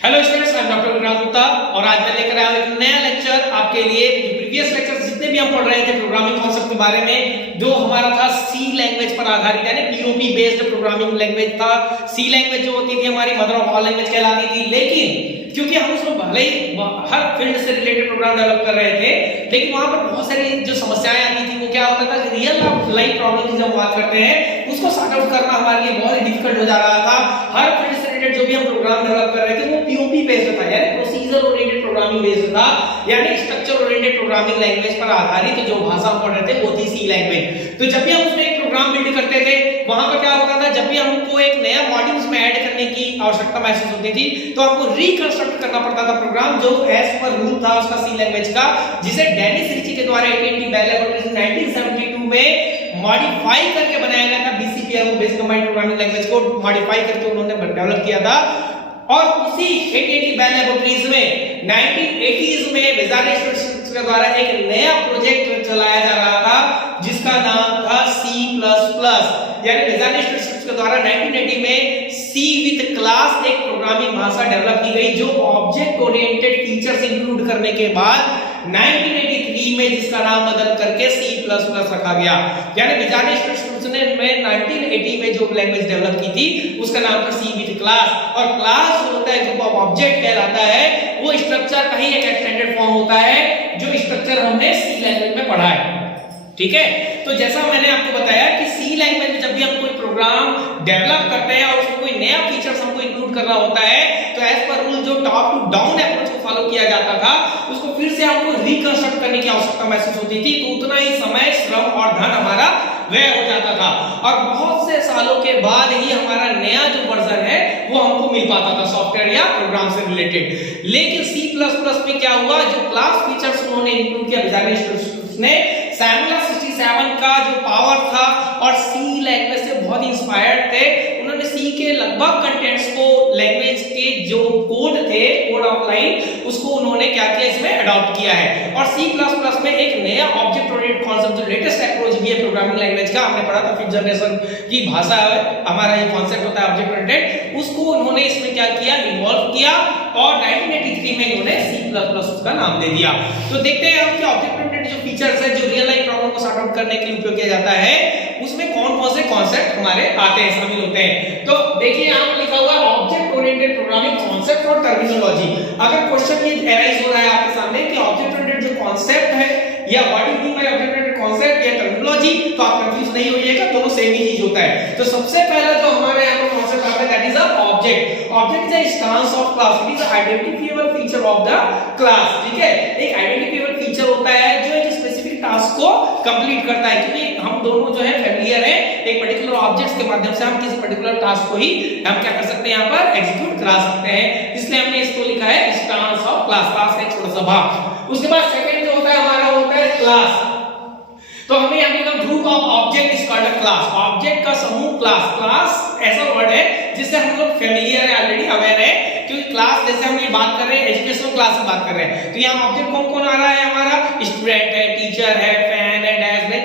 Hello students, I am doctor Vikrant Gupta और आज मैं लेकर आया हूं एक नया लेक्चर आपके लिए। जो प्रीवियस लेक्चर जितने भी हम पढ़ रहे थे प्रोग्रामिंग कॉन्सेप्ट के बारे में, जो हमारा था सी लैंग्वेज पर आधारित, यानी पीओपी बेस्ड प्रोग्रामिंग लैंग्वेज था। सी लैंग्वेज जो होती थी हमारी मदर ऑफ ऑल लैंग्वेज कहलाती थी, लेकिन क्योंकि हम उसमें भले ही हर फील्ड से रिलेटेड प्रोग्राम डेवलप कर रहे थे, लेकिन वहां पर बहुत सारी जो समस्याएं आती थी वो क्या होता था कि रियल लाइफ प्रॉब्लम की जब बात करते हैं उसको सॉर्ट आउट करना हमारे लिए बहुत ही डिफिकल्ट हो जा रहा था। हर फील्ड से रिलेटेड जो भी हम प्रोग्राम डेवलप कर रहे थे वो पीओपी बेस्ड था, यानी प्रोसीजर ओरिएंटेड प्रोग्रामिंग बेस्ड था, यानी स्ट्रक्चर ओरिएंटेड प्रोग्रामिंग लैंग्वेज पर आधारित जो भाषा हम पढ़ रहे थे वो थी सी लैंग्वेज। तो जब भी हम उसमें एक प्रोग्राम बिल्ड करते थे वहां पर क्या होता था, जब भी हमको एक नया मॉड्यूल उसमें ऐड करने की आवश्यकता महसूस होती थी तो हमको रिकंस्ट्रक्ट करना पड़ता था प्रोग्राम, जो एज पर रूल था उसका सी लैंग्वेज का, जिसे डेनिस रिची के द्वारा AT&T बेल लैबोरेटरीज 1972 में मॉडिफाई करके बनाया गया था। BCPLO basic combined programming language को मॉडिफाई करके उन्होंने डेवलप किया था। और उसी AT&T बेल लैबोरेटरीज में 1980s में विजार्ड स्टूडेंट्स के द्वारा एक नया प्रोजेक्ट चलाया जा रहा था जिसका नाम था C++, यानी विजार्ड स्टूडेंट्स के द्वारा 1980 में C विद क्लास एक प्रोग्रामिंग भाषा डेवलप की गई, जो ऑब्जेक्ट ओरिएंटेड फीचर्स इंक्लूड करने के बाद 1983 में जिसका नाम बदल करके C++ रखा गया। यानी विजार्ड स्टूडेंट्स ने 1980 में जो लैंग्वेज डेवलप की थी उसका नाम था C विद क्लास। और क्लास जो होता है, ग्रुप ऑफ ऑब्जेक्ट कहलाता है, वो स्ट्रक्चर का ही एक एक्सटेंडेड फॉर्म होता है जो स्ट्रक्चर हमने C लैंग्वेज में पढ़ा है। ठीक है, तो जैसा मैंने आपको बताया कि सी लैंग्वेज में जब भी हम कोई प्रोग्राम डेवलप करते हैं और उसमें कोई नया फीचर्स हमको इंक्लूड करना होता है तो एज पर रूल जो टॉप टू डाउन अप्रोच को फॉलो किया जाता था उसको फिर से हमको रिकंस्ट्रक्ट करने की आवश्यकता महसूस होती थी, तो उतना ही समय, श्रम और धन हमारा व्यय हो जाता था। और बहुत से सालों के बाद ही हमारा नया जो वर्जन है वो हमको मिल पाता था सॉफ्टवेयर या प्रोग्राम से रिलेटेड। लेकिन C++ में क्या हुआ, जो क्लास फीचर्स उन्होंने इंक्लूड किया विजार्ड स्टूडेंट्स ने, सैमुअल 67 का जो पावर था और सी लैंग्वेज से बहुत इंस्पायर्ड थे। उन्होंने सी के लगभग कंटेंट्स को, लैंग्वेज के जो कोड थे, कोड ऑफ लाइन, उसको उन्होंने क्या किया, इसमें अडॉप्ट किया है। और C++ में एक नया ऑब्जेक्ट ओरिएंटेड कॉन्सेप्ट, जो लेटेस्ट अप्रोच भी है प्रोग्रामिंग लैंग्वेज का, हमने पढ़ा था फिफ्थ जनरेशन की भाषा है, हमारा ये कॉन्सेप्ट होता है ऑब्जेक्ट ओरिएंटेड, उसको उन्होंने इसमें क्या किया, इन्वॉल्व किया और 1983 में इन्होंने C++ उसका नाम दे दिया। तो देखते हैं हम कि ऑब्जेक्ट ओरिएंटेड जो फीचर्स है, जो रियल लाइफ प्रॉब्लम को सॉर्ट आउट करने के लिए उपयोग किया जाता है, उसमें कौन-कौन से कॉन्सेप्ट हमारे आते हैं, शामिल होते हैं। तो देखिए यहां पर लिखा हुआ है ऑब्जेक्ट ओरिएंटेड प्रोग्रामिंग कॉन्सेप्ट और टर्मिनोलॉजी। अगर क्वेश्चन ये एराइज हो रहा है आपके सामने कि ऑब्जेक्ट ओरिएंटेड जो कॉन्सेप्ट है या what is mean by object oriented concept या टर्मिनोलॉजी, तो आप कंफ्यूज नहीं होइएगा, दोनों सेम ही चीज होता है। तो सबसे पहला जो हमारे यहां पर कॉन्सेप्ट आता है that is a object. Object is a instance of class, it is a identifiable feature of the class. ठीक है, एक आइडेंटिफाइबल फीचर होता है जो एक स्पेसिफिक टास्क को कंप्लीट करता है, क्योंकि हम दोनों जो है फैमिलियर है एक पर्टिकुलर ऑब्जेक्ट्स के माध्यम से हम किसी पर्टिकुलर टास्क को ही हम क्या कर सकते हैं, यहाँ पर एग्जीक्यूट करा सकते हैं। इसलिए हमने इसको लिखा है इंस्टेंस ऑफ क्लास, क्लास का एक छोटा सा भाग। उसके बाद सेकंड जो होता है हमारा होता है क्लास। तो हमें यहाँ पे group of object is called a class. Object का समूह क्लास। क्लास ऐसा वर्ड है जिससे हम लोग फैमिलियर है, ऑलरेडी अवेयर है, क्योंकि क्लास जैसे हम ये बात कर रहे हैं एजुकेशनल क्लास की बात कर रहे हैं, तो यहाँ ऑब्जेक्ट कौन कौन आ रहा है, हमारा स्टूडेंट है, टीचर है, फैन है, डैश है,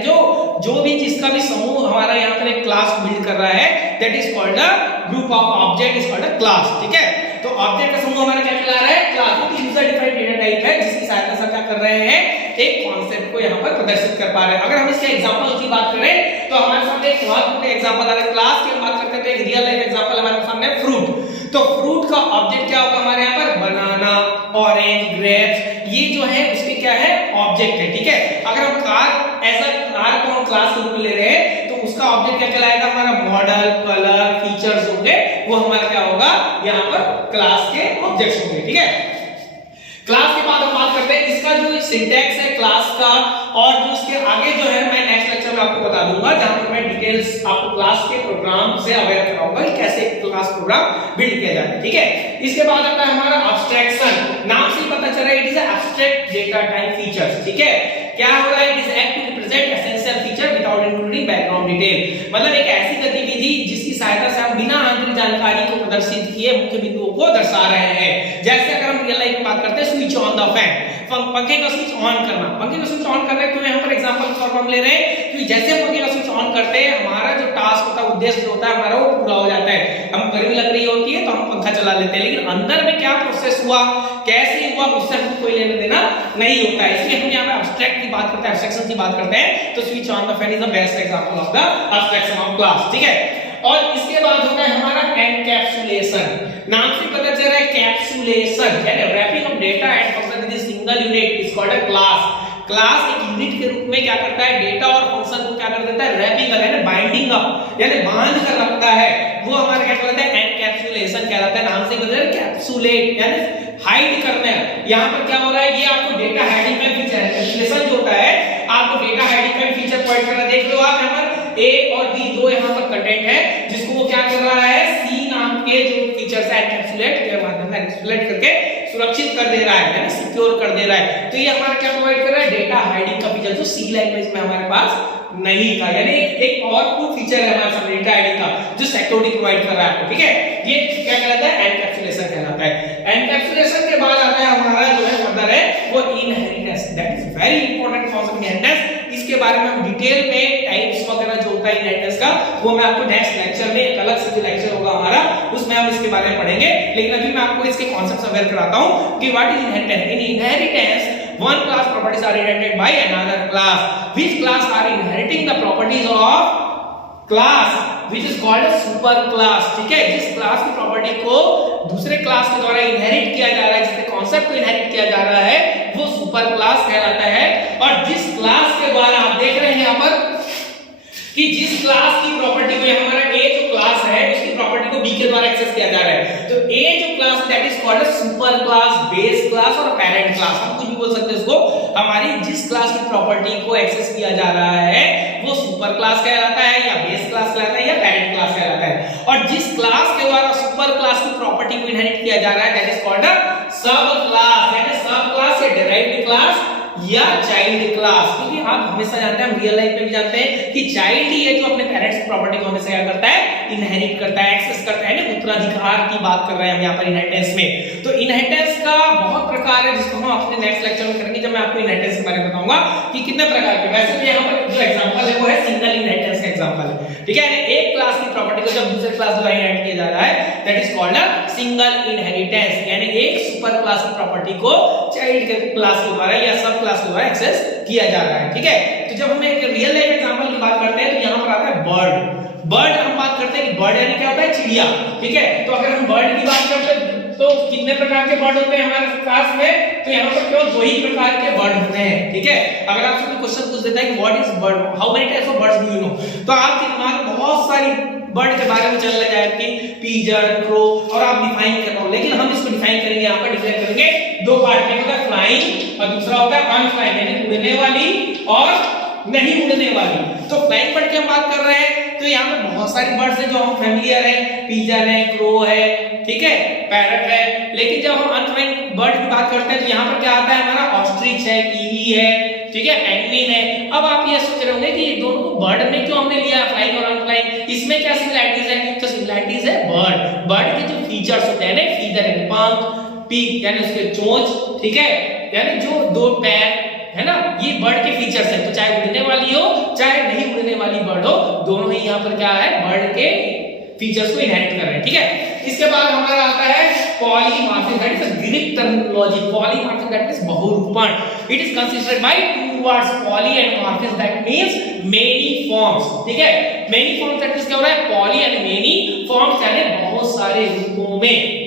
जो भी जिसका भी समूह हमारा यहाँ पर एक क्लास बिल्ड कर रहा है, that is called a group of object is called a class. ठीक है, तो ऑब्जेक्ट का समूह हमारा क्या कहला रहा है, क्लास। एक यूजर डिफाइंड डेटा टाइप है जिसकी सहायता से क्या कर रहे हैं, एक कॉन्सेप्ट को यहाँ पर प्रदर्शित कर पा रहे हैं। अगर हम इसके एग्जांपल की बात करें तो हमारे सामने एक महत्वपूर्ण एग्जांपल आ रहा है क्लास की। बात करते हैं एक रियल लाइफ एग्जांपल हमारे सामने फ्रूट। तो फ्रूट का ऑब्जेक्ट क्या होगा हमारे यहाँ पर, बनाना, ऑरेंज, ग्रेप्स, ये जो है उसके क्या है, ऑब्जेक्ट है। ठीक है, अगर हम कार, ऐसा कार को हम क्लास रूप में ले रहे हैं तो उसका ऑब्जेक्ट क्या कहलाएगा, हमारा मॉडल, कलर, फीचर्स होंगे, वो हमारा क्या होगा, यहाँ पर क्लास के ऑब्जेक्ट्स होंगे। ठीक है, क्लास के बाद हम बात करते हैं इसका जो सिंटैक्स है क्लास का, और जो इसके आगे जो है मैं नेक्स्ट लेक्चर में आपको बता दूंगा, जहां पर मैं डिटेल्स आपको क्लास के प्रोग्राम से अवेयर कराऊंगा कि कैसे क्लास प्रोग्राम बिल्ड किया जाता है। ठीक है, इसके बाद आता है हमारा एब्स्ट्रैक्शन। नाम से ही पता चल रहा है it is abstract data type features. ठीक है, क्या हो रहा है, it is act to represent essential feature without including background detail. मतलब एक ऐसी गतिविधि जिसकी सहायता से हम बिना आंतरिक जानकारी को प्रदर्शित किए मुख्य बिंदुओं को दर्शा रहे हैं। जैसे अगर हम रियल लाइफ में बात करते हैं, स्विच ऑन द फैन, पंखे का स्विच ऑन करना। पंखे का स्विच ऑन करना क्यों यहाँ पर एग्जांपल के तौर पर हम ले रहे हैं, क्योंकि जैसे पंखे का स्विच ऑन करते हैं हमारा जो टास्क होता है, उद्देश्य जो होता है हमारा, वो पूरा हो जाता है। हम गर्मी लग रही होती है तो हम पंखा चला लेते हैं, लेकिन अंदर में क्या प्रोसेस हुआ, कैसे हुआ, उससे हमको कोई लेना देना नहीं होता है। इसलिए हम यहाँ पे एब्स्ट्रैक्ट की बात करते हैं, एब्स्ट्रैक्शन की बात करते हैं, तो switch on the fan is the best example of the abstraction of class. ठीक है, और इसके बाद होता है हमारा एनकैप्सुलेशन। नाम से पता चल रहा है कैप्सुलेशन, यानी wrapping of data and function in a single unit is called a class. Class एक यूनिट के रूप में क्या करता है, डेटा और फंक्शन को क्या कर देता है, रैपिंग यानी बाइंडिंग अप, यानी बांध कर रखता है, वो हमारा क्या कहलाता है, एनकैप्सुलेशन कहलाता है। नाम से पता है कैप्सुलेट यानी हाइड करना है। यहाँ पर क्या हो रहा है, ये आपको डेटा हाइडिंग का फीचर है। कैप्सुलेशन जो होता है आपको डेटा हाइडिंग का फीचर प्रोवाइड कर रहा है। देख लो आप यहाँ पर ए और बी दो यहाँ पर कंटेंट है, जिसको वो क्या कर रहा है, सी नाम के जो फीचर्स है एनकैप्सुलेट के माध्यम से एनकैप्सुलेट करके सुरक्षित कर दे रहा है, यानी सिक्योर कर दे रहा है। तो ये हमारा क्या प्रोवाइड कर रहा है, डेटा हाइडिंग का फीचर, जो सी लैंग्वेज में हमारे पास नहीं था। यानी एक पावरफुल फीचर है हमारे सामने डेटा हाइडिंग का, जो सिक्योरिटी प्रोवाइड कर रहा है आपको। ठीक है, ये क्या कहलाता है, एनकैप्सुलेशन कहलाता है। एनकैप्सुलेशन के बाद आता है हमारा जो है फर्दर है वो inheritance. That is very important concept inheritance. इसके बारे में हम डिटेल में टाइप्स वगैरह जो होता है इनहेरिटेंस का, वो मैं आपको नेक्स्ट लेक्चर में, एक अलग से जो लेक्चर होगा हमारा, उसमें हम इसके बारे में पढ़ेंगे। लेकिन अभी मैं आपको इसके कॉन्सेप्ट्स अवेयर कराता हूं कि what is inheritance. In inheritance one class properties are inherited by another class. Which class are inheriting the properties of class which is called a super class? ठीक है, जिस क्लास की प्रॉपर्टी को दूसरे class के द्वारा इनहेरिट किया जा रहा है, जिसके कॉन्सेप्ट को इनहेरिट किया जा रहा है, वो सुपर क्लास कहलाता है। और जिस क्लास के द्वारा आप देख रहे हैं यहाँ पर कि जिस क्लास की प्रॉपर्टी को, हमारा ए जो क्लास है उसकी प्रॉपर्टी को बी के द्वारा एक्सेस किया जा रहा है, तो ए जो class that is called a super class, base class और पेरेंट क्लास, हम कुछ भी बोल सकते हैं इसको। हमारी जिस क्लास की प्रॉपर्टी को एक्सेस किया जा रहा है वो सुपर क्लास कहलाता है, या बेस क्लास कहलाता है, या पेरेंट क्लास कहलाता है। और जिस क्लास के द्वारा सुपर क्लास की प्रॉपर्टी को इनहेरिट किया जा रहा है दैट इज कॉल्ड अ सब क्लास, यानी सब क्लास या डिराइव्ड क्लास या चाइल्ड क्लास। क्योंकि आप हमेशा जानते हैं, हम रियल लाइफ में भी जानते हैं कि चाइल्ड ही है जो अपने पेरेंट्स की प्रॉपर्टी को हमेशा क्या करता है, इनहेरिट करता है, एक्सेस करता है, ना उत्तराधिकार की बात कर रहे हैं हम यहाँ पर इनहेरिटेंस में। तो इनहेरिटेंस का बहुत प्रकार है, जिसको हम अपने नेक्स्ट लेक्चर में करेंगे, जब मैं आपको इनहेरिटेंस के बारे में बताऊंगा कि कितने प्रकार के। वैसे तो यहाँ पर जो एग्जांपल है वो है सिंगल इनहेरिटेंस का एग्जांपल है। ठीक है, यानी एक क्लास की प्रॉपर्टी को जब दूसरे क्लास द्वारा इनहेरिट किया जा रहा है that is called a single inheritance, यानी एक सुपर क्लास की प्रॉपर्टी को चाइल्ड के क्लास के द्वारा या सब क्लास के द्वारा एक्सेस किया जा रहा है। ठीक है, तो जब हम एक रियल लाइफ एग्जांपल की बात करते हैं तो यहाँ पर आता है बर्ड। बर्ड हम बात करते हैं कि बर्ड यानी क्या होता है, चिड़िया। ठीक है, तो अगर हम बर्ड की बात करते हैं तो कितने प्रकार के बर्ड होते हैं हमारे पास में, तो यहाँ पर केवल दो ही प्रकार के बर्ड होते हैं। ठीक है, अगर आपसे कोई क्वेश्चन पूछ देता है कि what is bird, how many types of birds do you know, तो आपके दिमाग में बहुत सारी बर्ड के बारे में चलने जाएगी, पिजन, क्रो, और आप डिफाइन कर पाओ। लेकिन हम इसको डिफाइन करेंगे, यहाँ पर डिफाइन करेंगे दो पार्ट में, होता है फ्लाइंग और दूसरा होता है अनफ्लाइंग, यानी उड़ने वाली और नहीं उड़ने वाली। तो फ्लाइंग बर्ड की हम बात कर रहे हैं तो यहाँ पे बहुत सारी बर्ड्स हैं जो हम फैमिलियर है, पिजन है, क्रो है, ठीक है, पैरट है। लेकिन जब हम अनफ्लाइंग बर्ड की बात करते हैं तो यहाँ पर क्या आता है, हमारा ऑस्ट्रिच है, कीवी है, ठीक है, पेंगुइन है। अब आप ये सोच रहे होंगे कि ये दोनों को बर्ड में क्यों हमने लिया, फ्लाइंग और अनफ्लाइंग, इसमें क्या सिमिलरिटीज है? तो सिमिलरिटीज है बर्ड के जो फीचर्स होते हैं ना, फीदर एंड पंख, पीक यानी उसके चोंच, ठीक है, यानी जो दो पैर है ना, ये बर्ड के फीचर्स हैं। तो चाहे उड़ने वाली हो चाहे नहीं उड़ने वाली बर्ड हो, दोनों ही यहाँ पर क्या है, बर्ड के फीचर्स को इनहेरिट कर रहे हैं। ठीक है, इसके बाद हमारा आता है polymorphism, that is a Greek terminology. Polymorphism that is बहुरूपण, it is consisted by two words, poly and morphism, that means many forms. ठीक है, मेनी फॉर्म्स दैट मींस क्या हो रहा है, पॉली एंड मेनी फॉर्म्स यानी बहुत सारे रूपों में।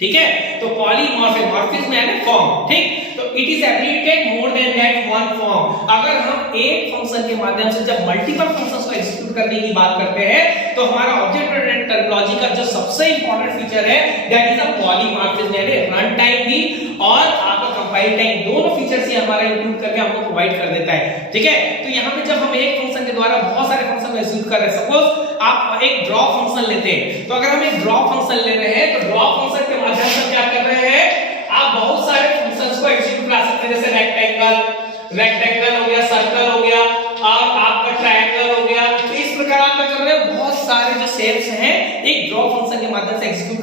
ठीक है, तो पॉलीमॉर्फिज्म यानी फॉर्म। ठीक, तो it is abbreviated more than that one form. अगर हम एक फंक्शन के माध्यम से जब मल्टीपल फंक्शंस को एग्जीक्यूट करने की बात करते हैं तो हमारा ऑब्जेक्ट ओरिएंटेड टर्मिनोलॉजी का जो सबसे इंपॉर्टेंट फीचर है दैट इज अ पॉलीमॉर्फिज्म, यानी रन टाइम भी और आपका कंपाइल टाइम, दोनों फीचर्स ही हमारा इंक्लूड करके हमको प्रोवाइड कर देता है। ठीक है, तो यहाँ पे जब हम एक फंक्शन के द्वारा बहुत सारे फंक्शन को एग्जीक्यूट कर रहे हैं, सपोज आप एक ड्रॉ फंक्शन लेते हैं, तो अगर हम एक ड्रॉ फंक्शन ले रहे हैं तो ड्रॉ फंक्शन के माध्यम से क्या कर रहे हैं, आप बहुत सारे फंक्शंस को एग्जीक्यूट कर सकते हैं, जैसे रेक्टेंगल हो गया, सर्कल हो गया और आपका ट्रायंगल हो गया। तो इस प्रकार आप क्या कर रहे हो, बहुत सारे जो शेप्स हैं एक ड्रॉ फंक्शन के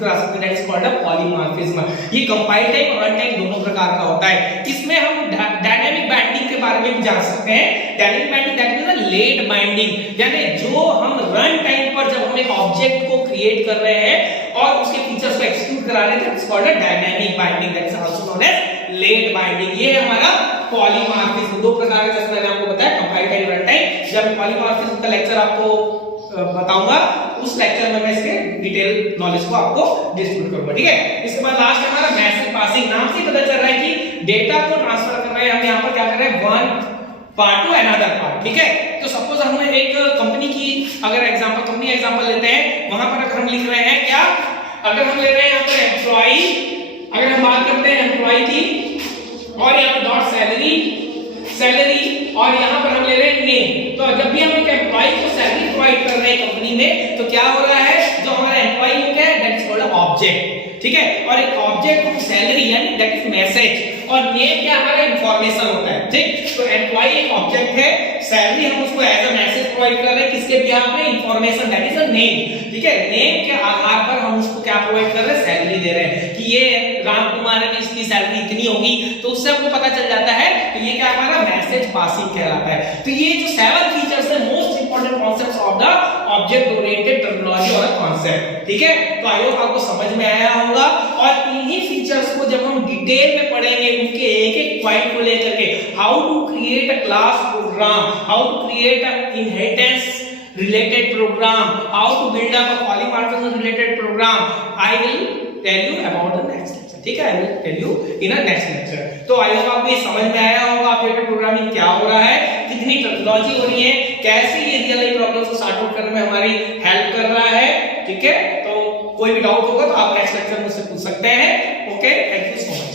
करा सकते हैं, that is called a polymorphism. ये कंपाइल टाइप और रन टाइप दोनों प्रकार का होता है। इसमें हम डायनामिक बाइंडिंग के बारे में भी जान सकते हैं। Dynamic binding that means late binding, यानी जो हम रन टाइम पर जब हम एक ऑब्जेक्ट को क्रिएट कर रहे हैं और उसके फीचर्स को एक्जीक्यूट करा रहे हैं, that is called a dynamic binding, that is also known as late binding. ये है हमारा पॉलीमॉर्फिज्म। दो प्रकार का, जैसे मैंने आपको बताया कंपाइल टाइप रन टाइम। जब पॉलीमॉर्फिज्म का लेक्चर आपको बताऊंगा उस लेक्चर में मैं इसके डिटेल नॉलेज को आपको डिस्ट्रीब्यूट करूंगा, ठीक है। इसके बाद लास्ट हमारा मैसेज पासिंग। नाम से पता चल रहा है कि डेटा को ट्रांसफर कर रहे हैं हम, यहाँ पर क्या कर रहे हैं, one part two another part, ठीक है। तो सपोज हम एक कंपनी की अगर एग्जांपल, कंपनी एग्जांपल लेते हैं, वहां पर अगर हम लिख रहे हैं क्या, अगर हम ले रहे हैं यहाँ पर एम्प्लॉई, अगर हम बात करते हैं एम्प्लॉई की और यहाँ पर डॉट सैलरी, सैलरी और यहाँ पर हम ले रहे हैं नेम। तो जब भी हम एक एम्प्लॉय को सैलरी प्रोवाइड कर रहे हैं कंपनी में, तो क्या हो रहा है, जो हमारा एम्प्लॉय हो गया दैट इज कॉल्ड ऑब्जेक्ट, ठीक है। और एक ऑब्जेक्ट को सैलरी यानी दैट इज मैसेज, और नेम क्या हमारा इंफॉर्मेशन होता है, ठीक। तो एम्प्लॉय एक ऑब्जेक्ट है, सैलरी हम उसको एज अ मैसेज प्रोवाइड कर रहे हैं, किसके बिहाफ में, information that is a name, ठीक है। नेम के आधार पर हम उसको क्या प्रोवाइड कर रहे हैं, सैलरी दे रहे हैं कि ये राम कुमार है, इसकी सैलरी इतनी होगी, तो उससे हमको पता चल जाता है। तो ये क्या हमारा मैसेज पासिंग कहलाता है। तो ये जो 7 फीचर्स है most important concepts of the object oriented terminology और कॉन्सेप्ट, ठीक है। तो आई होप आपको समझ में आया होगा, और इन्हीं फीचर्स को जब हम डिटेल में पढ़ेंगे, उनके एक एक पॉइंट को लेकर के, how to create a class program, how to create a inheritance related program, how to build up a polymorphism related program, I will tell you about the next lecture, ठीक है। I will tell you in a next lecture। तो I hope आपको ये समझ में आया होगा object programming क्या हो रहा है, कितनी टेक्नोलॉजी हो रही है, कैसे ये रियल लाइफ प्रॉब्लम्स को सॉर्ट आउट करने में हमारी हेल्प कर रहा है, ठीक है। तो कोई भी डाउट होगा तो आप नेक्स्ट लेक्चर मुझसे पूछ सकते हैं। Okay, thank you so much.